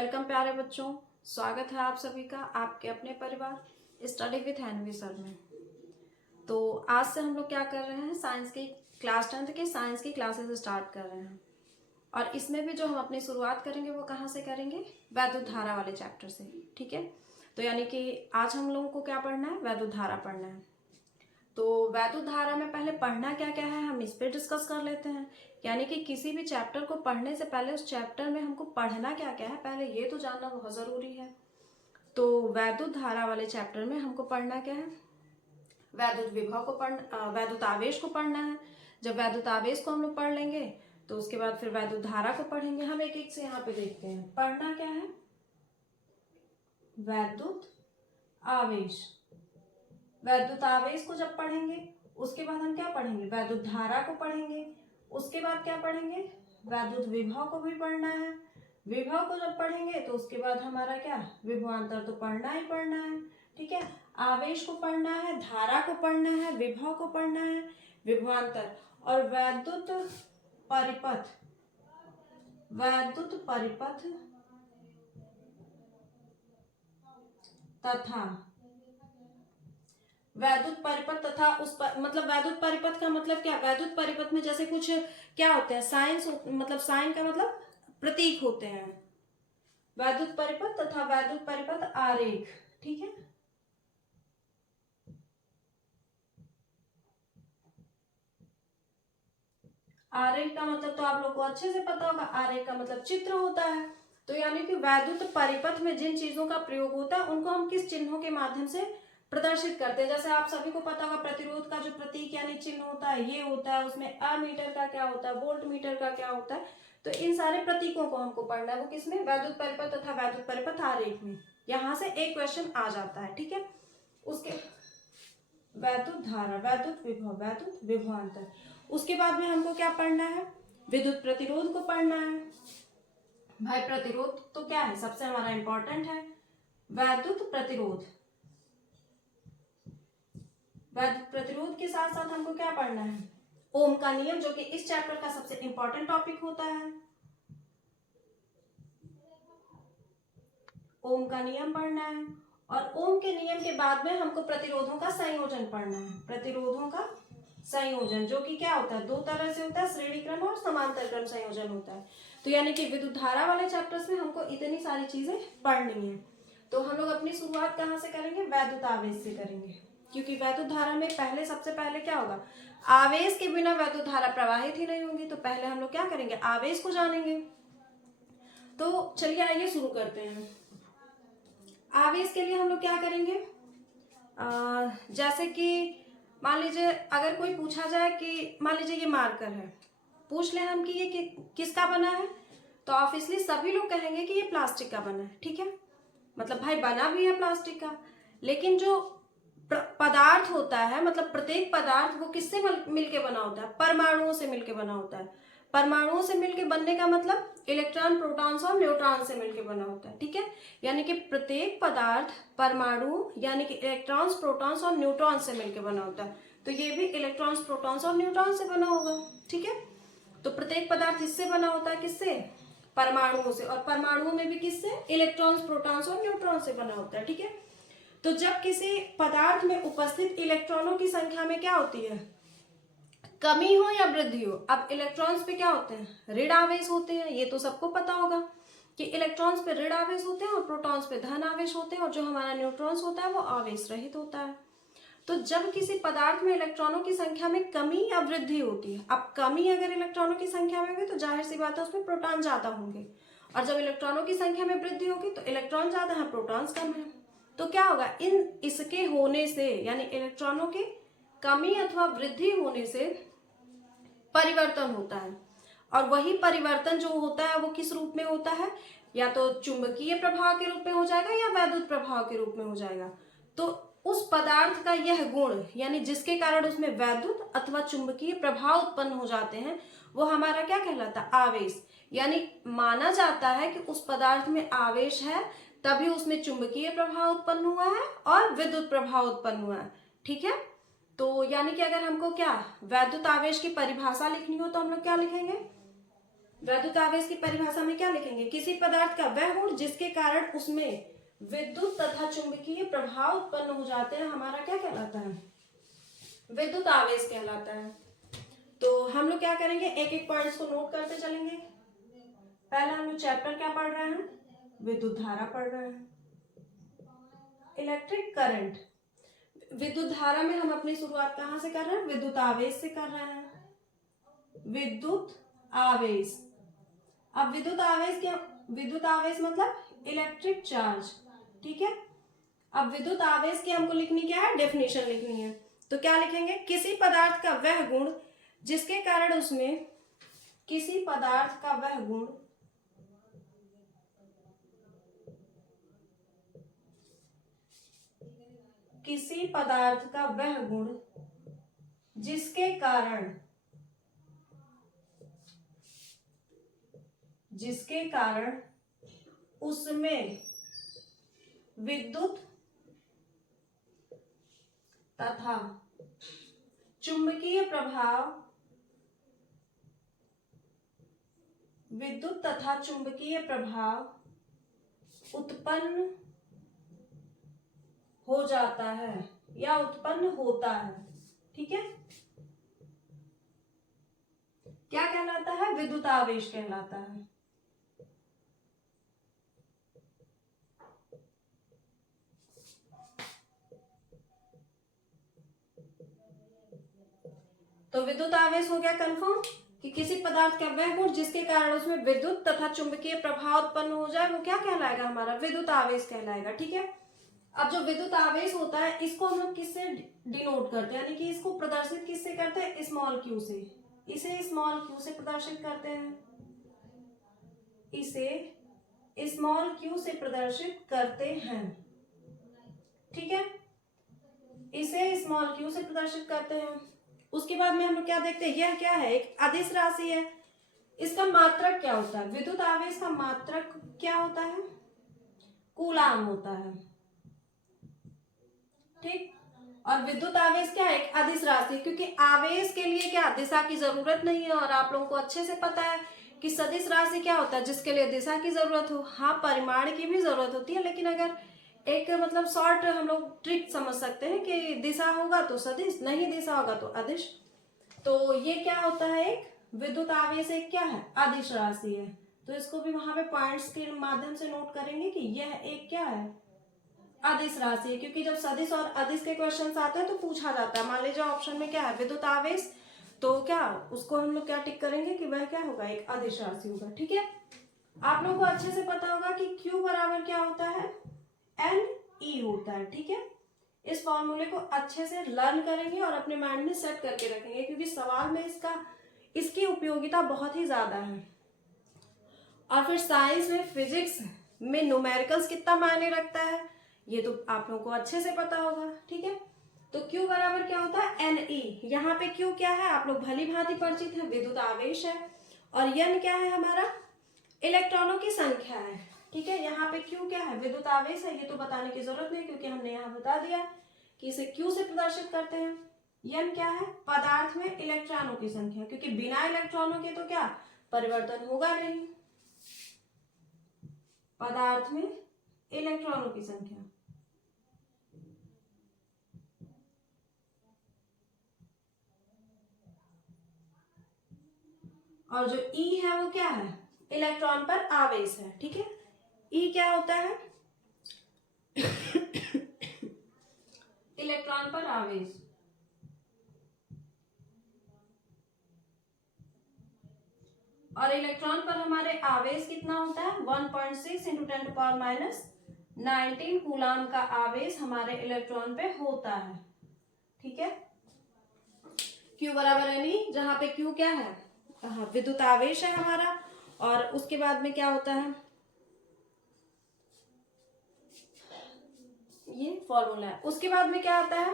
Welcome प्यारे बच्चों। स्वागत है आप सभी का आपके अपने परिवार स्टडी विथ एनवी सर में। तो आज से हम लोग क्या कर रहे हैं, साइंस की क्लास 10th की साइंस की क्लासेस स्टार्ट कर रहे हैं। और इसमें भी जो हम अपनी शुरुआत करेंगे वो कहाँ से करेंगे, वैद्युत धारा वाले चैप्टर से। ठीक है, तो यानी कि आज हम लोगों को क्या पढ़ना है, वैद्युत धारा पढ़ना है। तो वैद्युत धारा में पहले पढ़ना क्या क्या है हम इस पर डिस्कस कर लेते हैं। यानी कि किसी भी चैप्टर को पढ़ने से पहले उस चैप्टर में हमको पढ़ना क्या क्या है पहले ये तो जानना बहुत ज़रूरी है। तो वैद्युत धारा वाले चैप्टर में हमको पढ़ना क्या है, वैद्युत विभव को पढ़ना, वैद्युत आवेश को पढ़ना है। जब वैद्युत आवेश को हम लोग पढ़ लेंगे तो उसके बाद फिर वैद्युत धारा को पढ़ेंगे। हम एक एक से यहाँ पे देखते हैं। पढ़ना क्या है, वैद्युत आवेश। वैद्युत आवेश को जब पढ़ेंगे उसके बाद हम क्या पढ़ेंगे, वैद्युत धारा को पढ़ेंगे। उसके बाद क्या पढ़ेंगे, वैद्युत विभव को भी पढ़ना है। विभव को जब पढ़ेंगे तो उसके बाद हमारा क्या, विभवांतर तो पढ़ना ही पढ़ना है। ठीक है, आवेश को पढ़ना है, धारा को पढ़ना है, विभव को पढ़ना है, विभवांतर और वैद्युत परिपथ। वैद्युत परिपथ तथा वैद्युत परिपथ तथा उस पर, मतलब वैद्युत परिपथ का मतलब क्या, वैद्युत परिपथ में जैसे कुछ क्या होते हैं, साइंस, मतलब साइन का मतलब प्रतीक होते हैं। वैद्युत परिपथ तथा वैद्युत परिपथ आरेख। ठीक है, आरेख का मतलब तो आप लोग को अच्छे से पता होगा। आरेख का मतलब चित्र होता है। तो यानी कि वैद्युत परिपथ में जिन चीजों का प्रयोग होता है उनको हम किस चिन्हों के माध्यम से प्रदर्शित करते हैं। जैसे आप सभी को पता होगा प्रतिरोध का जो प्रतीक यानी चिन्ह होता है ये होता है, उसमें अमीटर का क्या होता है, वोल्ट मीटर का क्या होता है। तो इन सारे प्रतीकों को हमको पढ़ना है, वो किसमें, वैद्युत परिपथ तथा वैद्युत परिपथ आरेख में। यहाँ से एक क्वेश्चन आ जाता है। ठीक है, उसके वैद्युत धारा, वैद्युत विभव, वैद्युत विभवांतर। उसके बाद में हमको क्या पढ़ना है, विद्युत प्रतिरोध को पढ़ना है। भाई प्रतिरोध तो क्या है, सबसे हमारा इंपॉर्टेंट है वैद्युत प्रतिरोध। वैद्युत प्रतिरोध के साथ साथ हमको क्या पढ़ना है, ओम का नियम, जो कि इस चैप्टर का सबसे इंपॉर्टेंट टॉपिक होता है। ओम का नियम पढ़ना है और ओम के नियम के बाद में हमको प्रतिरोधों का संयोजन पढ़ना है। प्रतिरोधों का संयोजन जो कि क्या होता है, दो तरह से होता है, श्रेणी क्रम और समांतर क्रम संयोजन होता है। तो यानी कि विद्युत धारा वाले चैप्टर्स में हमको इतनी सारी चीजें पढ़नी है। तो हम लोग अपनी शुरुआत कहाँ से करेंगे, वैद्युत आवेश से करेंगे, क्योंकि वैद्युत धारा में पहले सबसे पहले क्या होगा, आवेश के बिना वैद्युत धारा प्रवाहित ही नहीं होगी। तो पहले हम लोग क्या करेंगे, आवेश को जानेंगे। तो चलिए आइए शुरू करते हैं। आवेश के लिए हम लोग क्या करेंगे, जैसे कि मान लीजिए अगर कोई पूछा जाए कि मान लीजिए ये मार्कर है, पूछ ले हम कि ये किसका बना है, तो ऑब्वियसली सभी लोग कहेंगे कि ये प्लास्टिक का बना है। ठीक है, मतलब भाई बना भी है प्लास्टिक का, लेकिन जो पदार्थ होता है, मतलब प्रत्येक पदार्थ वो किससे मिलके बना होता है, परमाणुओं से मिलके बना होता है। परमाणुओं से मिलके बनने का मतलब इलेक्ट्रॉन, प्रोटॉन्स और न्यूट्रॉन से मिलके बना होता है। ठीक है, यानी कि प्रत्येक पदार्थ परमाणु यानी कि इलेक्ट्रॉन्स, प्रोटॉन्स और न्यूट्रॉन से मिलके बना होता है। तो ये भी इलेक्ट्रॉन्स, प्रोटॉन्स और न्यूट्रॉन से बना होगा। ठीक है, तो प्रत्येक पदार्थ इससे बना होता है, किससे, परमाणुओं से, और परमाणुओं में भी किससे, इलेक्ट्रॉन्स, प्रोटॉन्स और न्यूट्रॉन से बना होता है। ठीक है, तो जब किसी पदार्थ में उपस्थित इलेक्ट्रॉनों की संख्या में क्या होती है, कमी हो या वृद्धि हो। अब इलेक्ट्रॉन्स पे क्या होते हैं, ऋण आवेश होते हैं, ये तो सबको पता होगा कि इलेक्ट्रॉन्स पे ऋण आवेश होते हैं और प्रोटॉन्स पे धन आवेश होते हैं, और जो हमारा न्यूट्रॉन्स होता है वो आवेश रहित होता है। तो जब किसी पदार्थ में इलेक्ट्रॉनों की संख्या में कमी या वृद्धि होती है, अब कमी अगर इलेक्ट्रॉनों की संख्या में हुई तो जाहिर सी बात है उसमें प्रोटॉन ज्यादा होंगे, और जब इलेक्ट्रॉनों की संख्या में वृद्धि होगी तो इलेक्ट्रॉन ज्यादा है, प्रोटॉन्स कम है। तो क्या होगा, इसके होने से यानी इलेक्ट्रॉनों की कमी अथवा वृद्धि होने से परिवर्तन होता है, और वही परिवर्तन जो होता है वो किस रूप में होता है, या तो चुंबकीय प्रभाव के रूप में हो जाएगा या वैद्युत प्रभाव के रूप में हो जाएगा। तो उस पदार्थ का यह गुण यानी जिसके कारण उसमें वैद्युत अथवा चुंबकीय प्रभाव उत्पन्न हो जाते हैं वो हमारा क्या कहलाता है, आवेश। यानी माना जाता है कि उस पदार्थ में आवेश है तभी उसमें चुंबकीय प्रभाव उत्पन्न हुआ है और विद्युत प्रभाव उत्पन्न हुआ है। ठीक है, तो यानी कि अगर हमको क्या वैद्युत आवेश की परिभाषा लिखनी हो तो हम लोग क्या लिखेंगे, वैद्युत आवेश की परिभाषा में क्या लिखेंगे? किसी पदार्थ का वह गुण जिसके कारण उसमें विद्युत तथा चुंबकीय प्रभाव उत्पन्न हो जाते हैं, हमारा क्या कहलाता है? विद्युत आवेश कहलाता है। तो हम लोग क्या करेंगे, एक एक पॉइंट्स को नोट करते चलेंगे। पहला हम लोग चैप्टर क्या पढ़ रहे हैं? विद्युत धारा पढ़ रहे हैं, इलेक्ट्रिक करंट। विद्युत धारा में हम अपनी शुरुआत कहाँ से कर रहे हैं? विद्युत आवेश से कर रहे हैं, विद्युत आवेश। अब विद्युत आवेश क्या? विद्युत आवेश मतलब इलेक्ट्रिक चार्ज, ठीक है। अब विद्युत आवेश की हमको लिखनी क्या है? डेफिनेशन लिखनी है। तो क्या लिखेंगे? किसी पदार्थ का वह गुण जिसके कारण उसमें, किसी पदार्थ का वह गुण किसी पदार्थ का वह गुण जिसके कारण उसमें विद्युत तथा चुंबकीय प्रभाव उत्पन्न हो जाता है या उत्पन्न होता है, ठीक है। क्या कहलाता है? विद्युत आवेश कहलाता है। तो विद्युत आवेश हो गया कंफर्म कि किसी पदार्थ का वह गुण जिसके कारण उसमें विद्युत तथा चुंबकीय प्रभाव उत्पन्न हो जाए, वो क्या कहलाएगा? हमारा विद्युत आवेश कहलाएगा, ठीक है। अब जो विद्युत आवेश होता है इसको हम लोग किससे डिनोट करते हैं, यानी कि इसको प्रदर्शित किससे करते हैं? स्मॉल क्यू से। इसे स्मॉल क्यू से प्रदर्शित करते हैं, इसे स्मॉल क्यू से प्रदर्शित करते हैं, ठीक है। इसे स्मॉल क्यू से प्रदर्शित करते हैं। उसके बाद में हम लोग क्या देखते हैं? यह क्या है? एक अदिश राशि है। इसका मात्रक क्या होता है? विद्युत आवेश का मात्रक क्या होता है? कूलाम होता है, ठीक। और विद्युत आवेश क्या है? एक अदिश राशि, क्योंकि आवेश के लिए क्या दिशा की जरूरत नहीं है, और आप लोगों को अच्छे से पता है कि सदिश राशि क्या होता है? जिसके लिए दिशा की जरूरत हो। हाँ, परिमाण की भी जरूरत होती है, लेकिन अगर एक मतलब शॉर्ट हम लोग ट्रिक समझ सकते हैं कि दिशा होगा तो सदिश, नहीं दिशा होगा तो अदिश। तो ये क्या होता है? एक विद्युत आवेश एक क्या है? अदिश राशि है। तो इसको भी वहां पे पॉइंट्स के माध्यम से नोट करेंगे कि यह एक क्या है? अदिश राशि है, क्योंकि जब सदिश और अदिश के क्वेश्चंस आते हैं तो पूछा जाता है। मान लीजिए ऑप्शन में क्या है? विद्युत आवेश, तो क्या उसको हम लोग क्या टिक करेंगे कि वह क्या होगा? एक अदिश राशि होगा, ठीक है। आप लोगों को अच्छे से पता होगा कि Q बराबर क्या होता है? NE होता है, ठीक है। इस फॉर्मूले को अच्छे से लर्न करेंगे और अपने माइंड में सेट करके रखेंगे, क्योंकि सवाल में इसकी उपयोगिता बहुत ही ज्यादा है। और फिर साइंस में, फिजिक्स में न्यूमेरिकल्स कितना मायने रखता है ये तो आप लोगों को अच्छे से पता होगा, ठीक है। तो Q बराबर क्या होता है? NE। यहाँ पे Q क्या है? आप लोग भली भांति परिचित है, विद्युत आवेश है। और N क्या है? हमारा इलेक्ट्रॉनों की संख्या है, ठीक है। यहाँ पे Q क्या है? विद्युत आवेश है, ये तो बताने की जरूरत नहीं, क्योंकि हमने यहाँ बता दिया कि इसे Q से प्रदर्शित करते हैं। N क्या है? पदार्थ में इलेक्ट्रॉनों की संख्या, क्योंकि बिना इलेक्ट्रॉनों के तो क्या परिवर्तन होगा नहीं। पदार्थ में इलेक्ट्रॉनों की संख्या। और जो E है वो क्या है? इलेक्ट्रॉन पर आवेश है, ठीक है। E क्या होता है? इलेक्ट्रॉन पर आवेश। और इलेक्ट्रॉन पर हमारे आवेश कितना होता है? 1.6 इंटू 10⁻⁹ कूलाम का आवेश हमारे इलेक्ट्रॉन पे होता है, ठीक है। Q बराबर NE, जहां पे Q क्या है? विद्युत आवेश है हमारा। और उसके बाद में क्या होता है? ये फॉर्मूला है। उसके बाद में क्या आता है?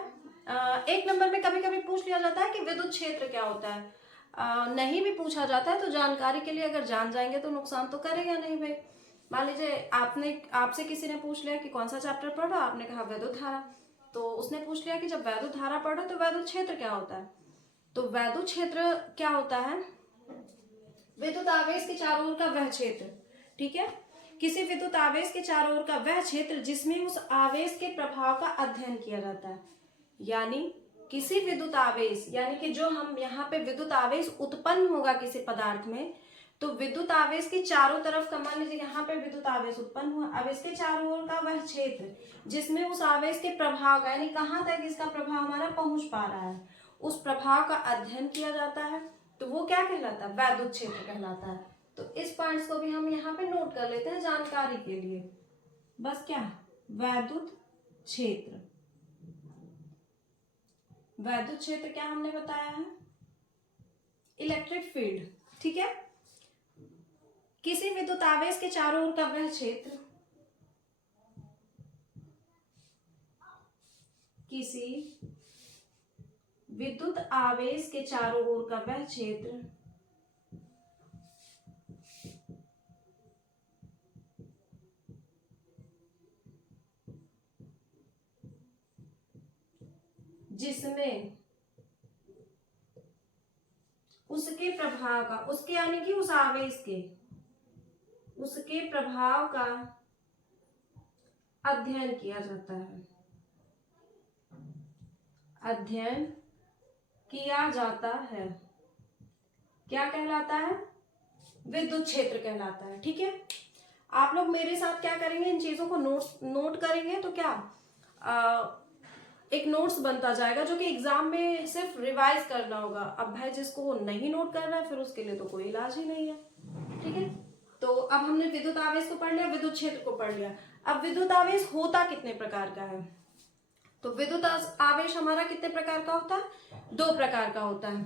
एक नंबर में कभी कभी पूछ लिया जाता है कि विद्युत क्षेत्र क्या होता है। नहीं भी पूछा जाता है तो जानकारी के लिए अगर जान जाएंगे तो नुकसान तो करेगा नहीं भाई। मान लीजिए आपसे किसी ने पूछ लिया कि कौन सा चैप्टर पढ़ रहे हो, आपने कहा वैद्युत धारा, तो उसने पूछ लिया कि जब वैद्युत धारा पढ़ो तो वैद्युत क्षेत्र क्या होता है। तो वैद्युत क्षेत्र क्या होता है? विद्युत आवेश के चारों ओर का वह क्षेत्र, ठीक है, किसी विद्युत आवेश के चारों ओर का वह क्षेत्र जिसमें उस आवेश के प्रभाव का अध्ययन किया जाता है। यानी किसी विद्युत आवेश, यानी कि जो हम यहाँ पे विद्युत आवेश उत्पन्न होगा किसी पदार्थ में, तो विद्युत आवेश के चारों तरफ का, मान लीजिए यहाँ पे विद्युत आवेश उत्पन्न हुआ, अब इसके चारों ओर का वह क्षेत्र जिसमें उस आवेश के प्रभाव का, यानी कहाँ तक इसका प्रभाव हमारा पहुंच पा रहा है, उस प्रभाव का अध्ययन किया जाता है, तो वो क्या कहलाता है, वैद्युत क्षेत्र कहलाता है। तो इस पॉइंट्स को भी हम यहाँ पे नोट कर लेते हैं जानकारी के लिए। बस क्या, वैद्युत क्षेत्र, वैद्युत क्षेत्र क्या हमने बताया है, इलेक्ट्रिक फील्ड, ठीक है। किसी विद्युत आवेश के चारों ओर का वह क्षेत्र, किसी विद्युत आवेश के चारों ओर का वह क्षेत्र जिसमें उसके प्रभाव का, उसके यानी कि उस आवेश के, उसके प्रभाव का अध्ययन किया जाता है, अध्ययन किया जाता है, क्या कहलाता है, विद्युत क्षेत्र कहलाता है, ठीक है। आप लोग मेरे साथ क्या करेंगे, इन चीजों को नोट करेंगे तो क्या एक नोट्स बनता जाएगा जो कि एग्जाम में सिर्फ रिवाइज करना होगा। अब भाई जिसको नहीं नोट करना है फिर उसके लिए तो कोई इलाज ही नहीं है, ठीक है। तो अब हमने विद्युत आवेश को पढ़ लिया, विद्युत क्षेत्र को पढ़ लिया। अब विद्युत आवेश होता कितने प्रकार का है, तो विद्युत आवेश हमारा कितने प्रकार का होता है, 2 प्रकार का होता है।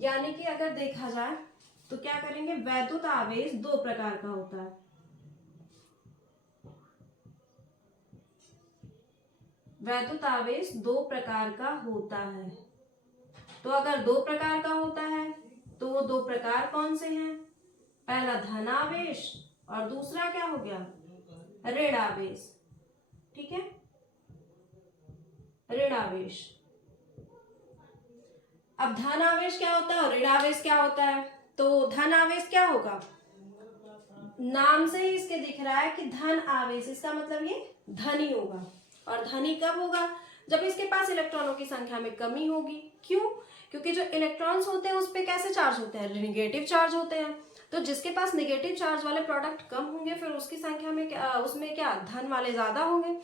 यानी कि अगर देखा जाए तो क्या करेंगे, वैद्युत आवेश 2 प्रकार का होता है। वैद्युत आवेश 2 प्रकार का होता है। तो अगर 2 प्रकार का होता है तो वो 2 प्रकार कौन से हैं, पहला धन आवेश और दूसरा क्या हो गया, ऋण आवेश, ठीक है, ऋण आवेश। अब धन आवेश क्या होता है और ऋण आवेश क्या होता है, तो धन आवेश क्या होगा, नाम से ही इसके दिख रहा है कि धन आवेश, इसका मतलब ये धनी होगा। और धनी कब होगा, जब इसके पास इलेक्ट्रॉनों की संख्या में कमी होगी। क्यों, क्योंकि जो इलेक्ट्रॉन्स होते हैं उस पे कैसे चार्ज होते हैं, नेगेटिव चार्ज होते हैं। तो जिसके पास नेगेटिव चार्ज वाले प्रोडक्ट कम होंगे फिर उसकी संख्या में उसमें क्या धन वाले ज्यादा होंगे।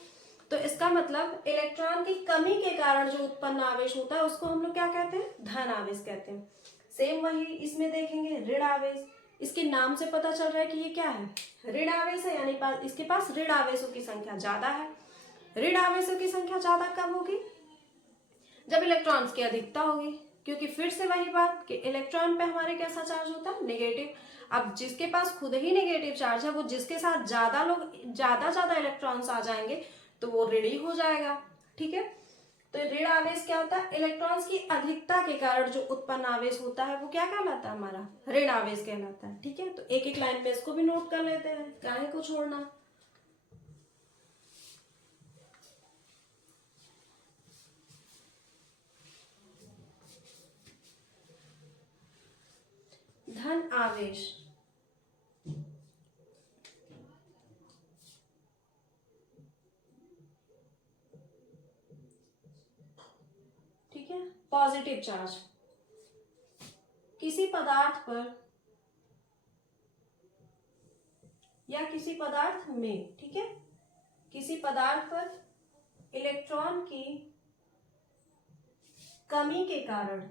तो इसका मतलब इलेक्ट्रॉन की कमी के कारण जो उत्पन्न आवेश होता है उसको हम लोग क्या कहते हैं, धन आवेश कहते हैं। सेम वही इसमें देखेंगे ऋण आवेश, इसके नाम से पता चल रहा है कि ये क्या है, ऋण आवेश है, यानी इसके पास ऋण आवेशों की संख्या ज्यादा है। ऋण आवेशों की संख्या ज्यादा कब होगी, जब इलेक्ट्रॉन्स की अधिकता होगी, क्योंकि फिर से वही बात कि इलेक्ट्रॉन पे हमारे कैसा चार्ज होता है, नेगेटिव। अब जिसके पास खुद ही नेगेटिव चार्ज है वो जिसके साथ ज्यादा इलेक्ट्रॉन्स आ जाएंगे तो वो ऋण ही हो जाएगा, ठीक है। तो ऋण आवेश क्या होता है, इलेक्ट्रॉन्स की अधिकता के कारण जो उत्पन्न आवेश होता है वो क्या कहलाता है, हमारा ऋण आवेश कहलाता है, ठीक है। तो एक एक लाइन पे इसको भी नोट कर लेते हैं, काहे को छोड़ना। धन आवेश, ठीक है, पॉजिटिव चार्ज किसी पदार्थ पर या किसी पदार्थ में, ठीक है, किसी पदार्थ पर इलेक्ट्रॉन की कमी के कारण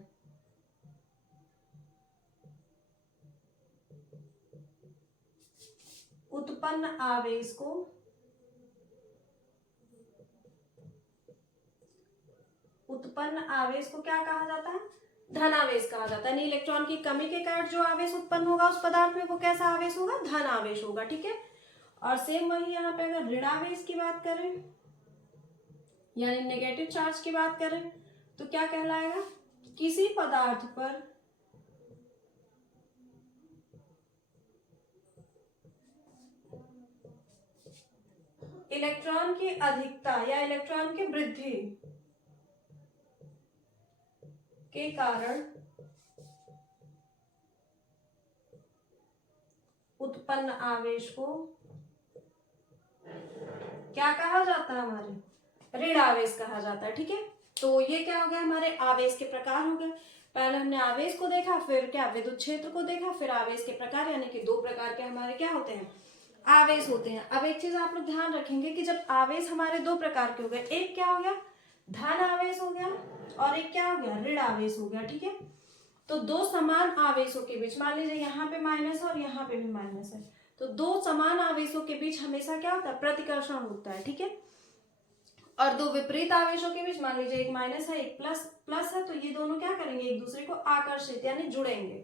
उत्पन्न आवेश को क्या कहा जाता है, धन आवेश कहा जाता है। इलेक्ट्रॉन की कमी के कारण जो आवेश उत्पन्न होगा उस पदार्थ में वो कैसा आवेश होगा, धन आवेश होगा, ठीक है। और सेम वही यहाँ पे अगर ऋण आवेश की बात करें यानी नेगेटिव चार्ज की बात करें तो क्या कहलाएगा, किसी पदार्थ पर इलेक्ट्रॉन की अधिकता या इलेक्ट्रॉन की वृद्धि के कारण उत्पन्न आवेश को क्या कहा जाता है? हमारे ऋण आवेश कहा जाता है। ठीक है, तो ये क्या हो गया? हमारे आवेश के प्रकार हो गए। पहले हमने आवेश को देखा, फिर क्या विद्युत क्षेत्र को देखा, फिर आवेश के प्रकार, यानी कि दो प्रकार के हमारे क्या होते हैं? आवेश होते हैं। अब एक चीज आप लोग ध्यान रखेंगे कि जब आवेश हमारे दो प्रकार के हो गए, एक क्या हो गया? धन आवेश हो गया, और एक क्या हो गया? ऋण आवेश हो गया। ठीक है, तो दो समान आवेशों के बीच, मान लीजिए यहाँ पे माइनस है और यहाँ पे भी माइनस है, तो दो समान आवेशों के बीच हमेशा क्या होता है? प्रतिकर्षण होता है। ठीक है, और दो विपरीत आवेशों के बीच, मान लीजिए एक माइनस है एक प्लस है, तो ये दोनों क्या करेंगे? एक दूसरे को आकर्षित यानी जुड़ेंगे।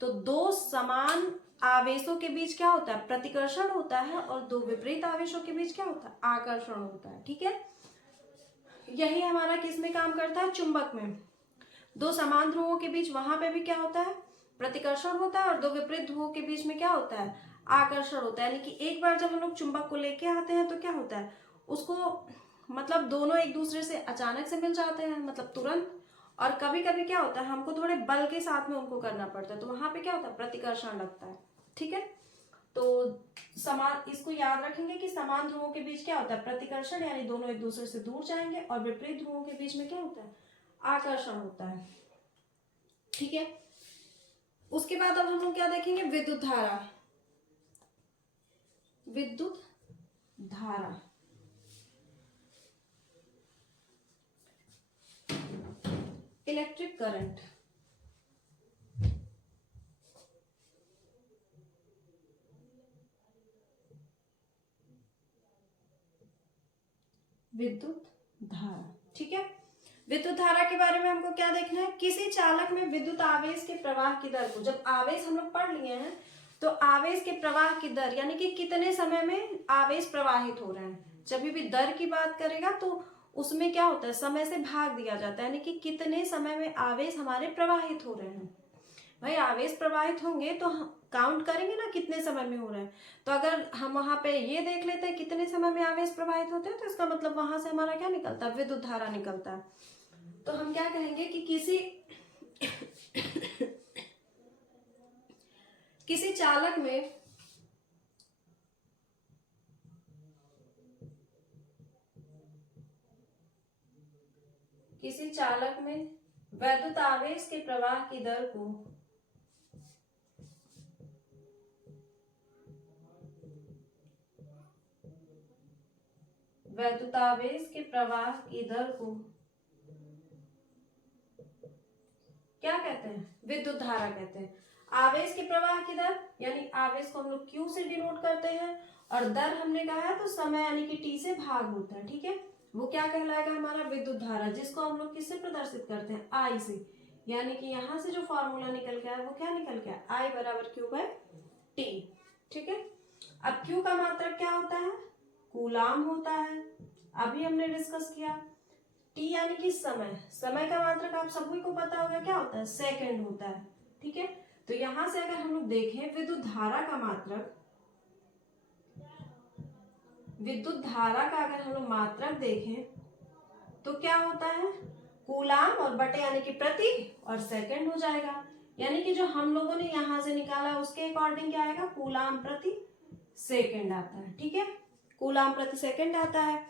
तो दो समान आवेशों के बीच क्या होता है? प्रतिकर्षण होता है, और दो विपरीत आवेशों के बीच क्या होता है? आकर्षण होता है। ठीक है, यही हमारा किस में काम करता है? चुंबक में। दो समान ध्रुवों के बीच वहां पे भी क्या होता है? प्रतिकर्षण होता है, और दो विपरीत ध्रुवों के बीच में क्या होता है? आकर्षण होता है। यानी कि एक बार जब हम लोग चुंबक को लेके आते हैं तो क्या होता है? उसको मतलब दोनों एक दूसरे से अचानक से मिल जाते हैं, मतलब तुरंत, और कभी कभी क्या होता है? हमको थोड़े बल के साथ में उनको करना पड़ता है, तो वहां पे क्या होता है? प्रतिकर्षण लगता है। ठीक है, तो समान, इसको याद रखेंगे कि समान ध्रुवों के बीच क्या होता है? प्रतिकर्षण, यानी दोनों एक दूसरे से दूर जाएंगे, और विपरीत ध्रुवों के बीच में क्या होता है? आकर्षण होता है। ठीक है, उसके बाद अब हम लोग क्या देखेंगे? विद्युत धारा। विद्युत धारा, इलेक्ट्रिक करंट। विद्युत धारा, ठीक है, विद्युत धारा के बारे में हमको क्या देखना है? किसी चालक में विद्युत आवेश के प्रवाह की दर को, जब आवेश हम लोग पढ़ लिए हैं, तो आवेश के प्रवाह की दर यानी कि कितने समय में आवेश प्रवाहित हो रहे हैं, जब भी दर की बात करेगा तो उसमें क्या होता है? समय से भाग दिया जाता है, यानी कि कितने समय में आवेश हमारे प्रवाहित हो रहे हैं। भाई आवेश प्रवाहित होंगे तो काउंट करेंगे ना कितने समय में हो रहे हैं, तो अगर हम वहां पे ये देख लेते हैं कितने समय में आवेश प्रवाहित होते हैं, तो इसका मतलब वहां से हमारा क्या निकलता है? विद्युत धारा निकलता है। तो हम क्या कहेंगे कि किसी चालक में वैद्युत आवेश के प्रवाह की दर को क्या कहते हैं? विद्युत धारा कहते हैं। आवेश के प्रवाह की दर यानी आवेश को हम लोग Q से डिनोट करते हैं, और दर हमने कहा है तो समय यानी कि T से भाग होता है। ठीक है, वो क्या कहलाएगा? हमारा विद्युत धारा, जिसको हम लोग किससे प्रदर्शित करते हैं? I से, यानी कि यहां से जो फॉर्मूला निकल के आया वो क्या निकल के आया? I बराबर Q/T। ठीक है, अब Q का मात्रक क्या होता है? कूलाम होता है, अभी हमने डिस्कस किया। टी यानी कि समय, समय का मात्रक आप सभी को पता होगा क्या होता है? सेकंड होता है। ठीक है, तो यहां से अगर हम लोग देखें विद्युत धारा का अगर हम लोग मात्रक देखें तो क्या होता है? कूलाम और बटे यानी कि प्रति और सेकंड हो जाएगा, यानी कि जो हम लोगों ने यहां से निकाला उसके अकॉर्डिंग क्या आएगा? कूलाम प्रति सेकंड आता है। ठीक है, कूलाम प्रति सेकंड आता है।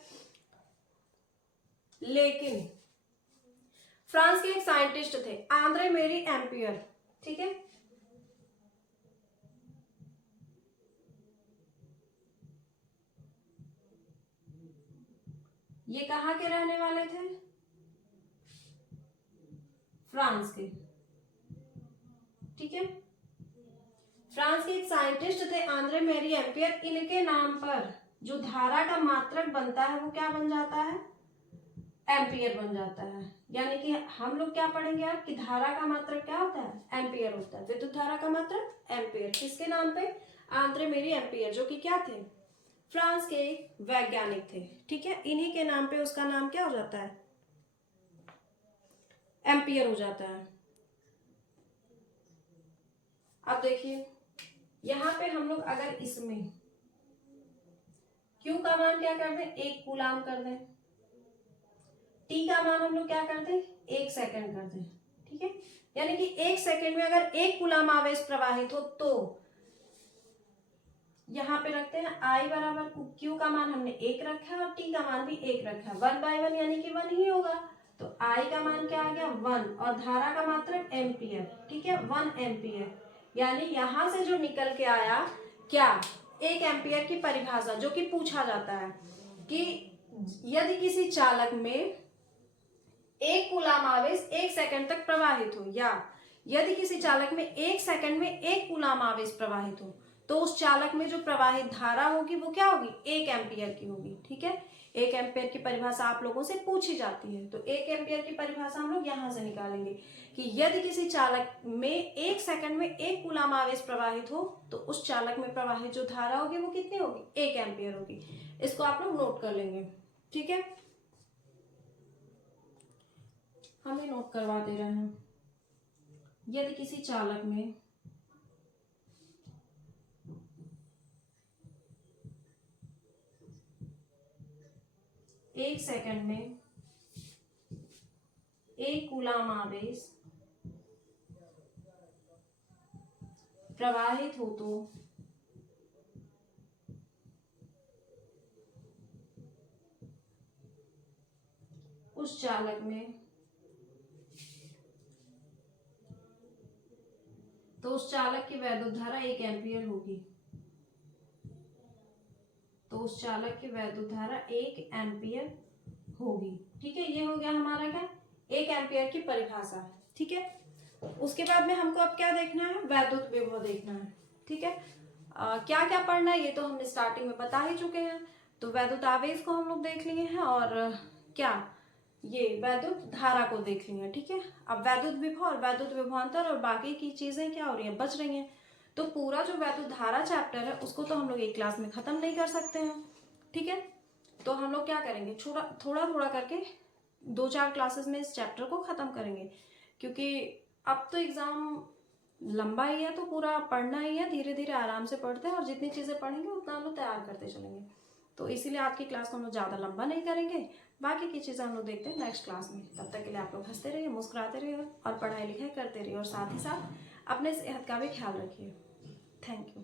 लेकिन फ्रांस के एक साइंटिस्ट थे आंद्रे मेरी एम्पियर। ठीक है, ये कहाँ के रहने वाले थे? फ्रांस के। ठीक है, फ्रांस के एक साइंटिस्ट थे आंद्रे मेरी एम्पियर। इनके नाम पर जो धारा का मात्रक बनता है वो क्या बन जाता है? एम्पियर बन जाता है। यानी कि हम लोग क्या पढ़ेंगे अब कि धारा का मात्रक क्या होता है? एम्पियर होता है। विद्युत धारा का मात्रक एम्पियर, किसके नाम पे? आंद्रे मेरी एम्पियर, जो कि क्या थे? फ्रांस के एक वैज्ञानिक थे। ठीक है, इन्हीं के नाम पे उसका नाम क्या हो जाता है? एम्पियर हो जाता है। अब देखिए यहां पे हम लोग अगर इसमें Q का मान क्या कर दें? 1 कूलाम कर दें, T का मान हम लोग क्या कर दें? 1 सेकंड कर दें। ठीक है, यानी कि 1 सेकंड में अगर 1 कूलाम आवेश प्रवाहित हो तो यहाँ पे रखते हैं I बराबर Q का मान हमने 1 रखा है और T का मान भी 1 रखा है, 1/1 यानी कि 1 ही होगा। तो I का मान क्या आ गया 1 और धारा का मात्रक एम्पियर, ठीक है 1 एम्पियर। यानी यहां से जो निकल के आया क्या, 1 एम्पियर की परिभाषा, जो कि पूछा जाता है कि यदि किसी चालक में 1 कूलाम आवेश 1 सेकंड तक प्रवाहित हो, या यदि किसी चालक में 1 सेकंड में 1 कूलाम आवेश प्रवाहित हो, तो उस चालक में जो प्रवाहित धारा होगी वो क्या होगी, 1 एम्पियर की होगी। ठीक है, 1 एम्पियर की परिभाषा आप लोगों से पूछी जाती है, तो 1 एम्पियर की परिभाषा हम लोग यहां से निकालेंगे कि यदि किसी चालक में 1 सेकंड में 1 कूलाम आवेश प्रवाहित हो, तो उस चालक में प्रवाहित जो धारा होगी वो कितनी होगी, 1 एम्पियर होगी। इसको आप लोग नोट कर लेंगे। ठीक है, हम ये नोट करवा दे रहे हैं। यदि किसी चालक में 1 सेकंड में 1 कूलाम आवेश प्रवाहित हो, तो उस चालक में की वैद्युत धारा 1 एम्पियर होगी। तो उस चालक की वैद्युत धारा 1 एम्पियर होगी। ठीक है, ये हो गया हमारा क्या, 1 एम्पियर की परिभाषा। ठीक है, उसके बाद में हमको अब क्या देखना है, वैद्युत विभव देखना है। ठीक है, क्या क्या पढ़ना है ये तो हम स्टार्टिंग में बता ही चुके हैं। तो वैद्युत आवेश को हम लोग देख लिए हैं, और क्या ये वैद्युत धारा को देख लिए हैं। ठीक है, अब वैद्युत विभव और वैद्युत विभवांतर और बाकी की चीजें क्या हो रही हैं, बच रही हैं। तो पूरा जो वैद्युत धारा चैप्टर है उसको तो हम लोग एक क्लास में खत्म नहीं कर सकते हैं। ठीक है, तो हम लोग क्या करेंगे, थोड़ा थोड़ा करके 2-4 क्लासेस में इस चैप्टर को खत्म करेंगे, क्योंकि अब तो एग्जाम लंबा ही है, तो पूरा पढ़ना ही है। धीरे धीरे आराम से पढ़ते हैं और जितनी चीजें पढ़ेंगे उतना हम लोग तैयार करते चलेंगे। तो इसीलिए आज की क्लास को हम लोग ज्यादा लंबा नहीं करेंगे, बाकी की चीजें हम लोग देखते हैं नेक्स्ट क्लास में। तब तक के लिए आप लोग हंसते रहिए, मुस्कुराते रहिए और पढ़ाई लिखाई करते रहिए, और साथ ही साथ अपने सेहत का भी ख्याल रखिए। Thank you.